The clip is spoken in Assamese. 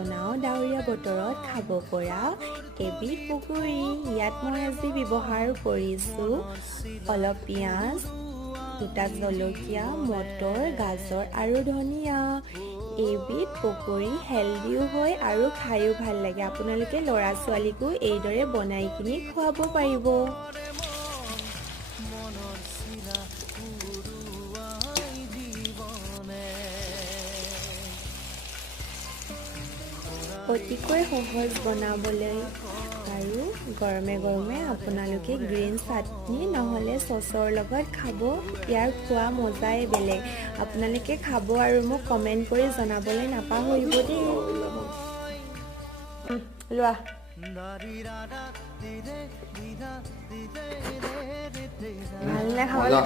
বনাওঁ ডাৱৰীয়া বতৰত খাব পৰা এবিধ পকৰি। ইয়াত মই আজি ব্যৱহাৰ কৰিছোঁ অলপ পিঁয়াজ, দুটা জলকীয়া, মটৰ, গাজৰ আৰু ধনিয়া। এইবিধ পকৰি হেল্ডিও হয় আৰু খায়ো ভাল লাগে। আপোনালোকে ল'ৰা ছোৱালীকো এইদৰে বনাই কিনি খুৱাব পাৰিব। অতিকৈ সহজ বনাবলৈ আৰু গৰমে গৰমে আপোনালোকে গ্ৰীণ চাটনি নহ'লে চচৰ লগত খাব। ইয়াৰ খোৱা মজাই বেলেগ। আপোনালোকে খাব আৰু মোক কমেণ্ট কৰি জনাবলৈ নাপাহৰিব দেই। লোৱা ভালনে খাবলৈ?